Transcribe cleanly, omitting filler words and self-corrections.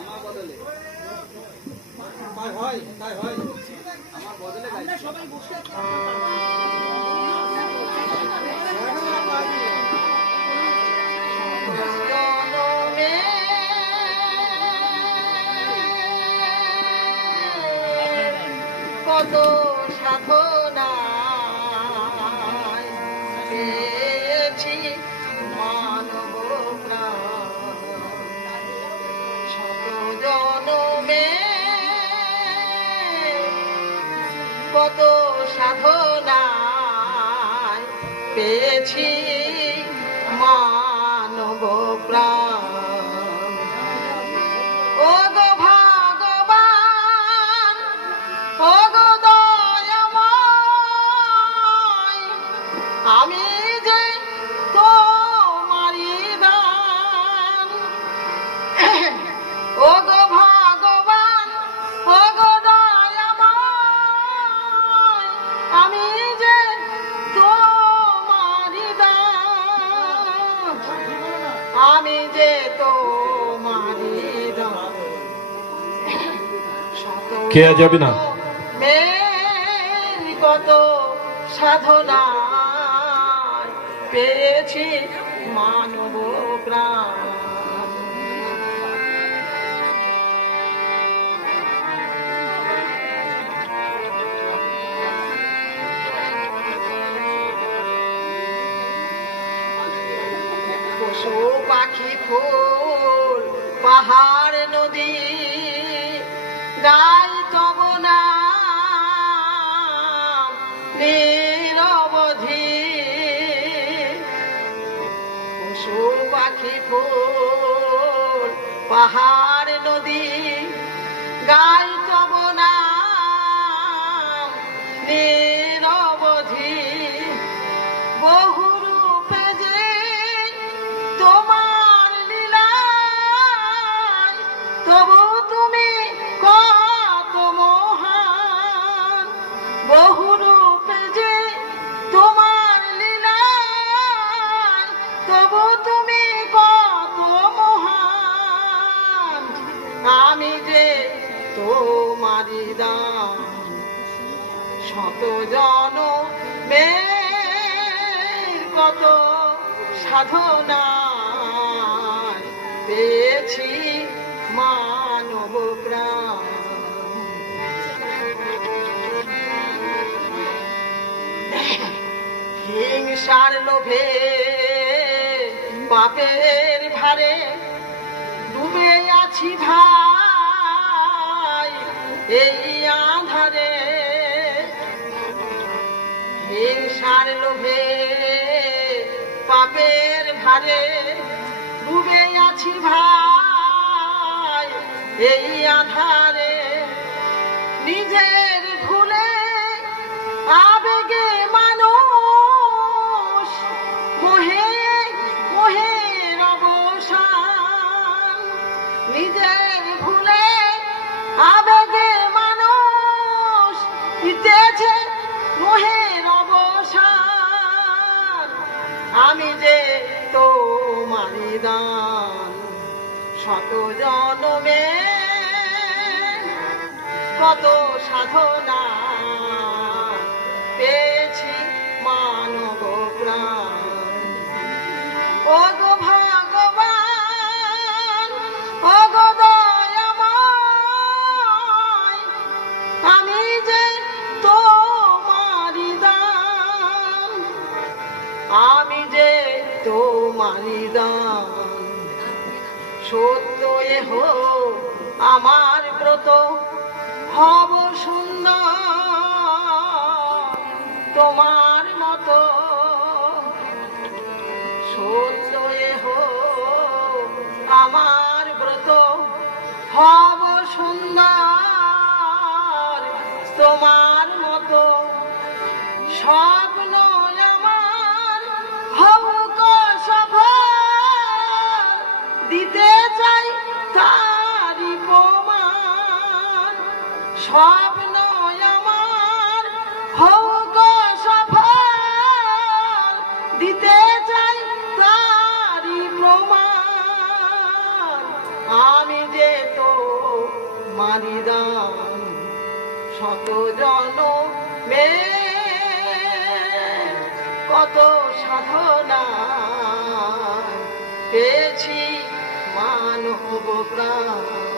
আমার বদলে তাই হয় আমার বদলে আমরা সবাই বসে আছি কত সাধনা পেয়েছি মানব প্রাণ শত জনমে কত সাধনা পেয়েছি মানব প্রাণ ও গো ভগবান ও গো দয়াময় আমি যে তোমারি দান ও গো ভগবান ও গো দয়াময় আমি যে তোমারি দান আমি যে তোমারি দান কে যাবে না কত সাধনা পেয়েছি মানব প্রাণ পশু পাখি ফুল পাহাড় নদী গাই তব নাম নিরবধি পশু পাখি ফুল পাহাড় নদী গাই তব নাম নিরবধি বহু রূপে যে তোমার লীলা তবু তুমি কত মহান বহু রূপে যে তোমার লীলা তবু তুমি কত মহান আমি যে তোমারি দান শত জনমে কত সাধনা পেয়েছি মানব প্রাণ হিংসার লোভে পাপের ভারে ডুবে আছি ভাই এই আঁধারে হিংসার লোভে পাপের ভারে ডুবে আছি ভাই এই আঁধারে নিজের ভুলে আবেগে মানুষ মোহে মোহের অবসান নিজের ভুলে আবেগে মানুষ দিতেছে মোহের অবসান আমি যে তোমারি দান শত জনমে কত সাধনা পেয়েছি মানব প্রাণ ও গো ভগবান ও গো দয়াময় আমি যে তোমারি দান আমি যে তোমারি দান সত্য এহ আমার ব্রত হব সুন্দর তোমার মতো সত্য এহ আমার ব্রত হব সুন্দর তোমার মতো স্বপ্ন আমার হোক সফল দিতে চাই তারি প্রমাণ স্বপ্ন আমার হোক সফল দিতে চাই তারি প্রমাণ আমি যে তো মারিদান শত জনমে কত সাধনা পেয়েছি মানব প্রাণ।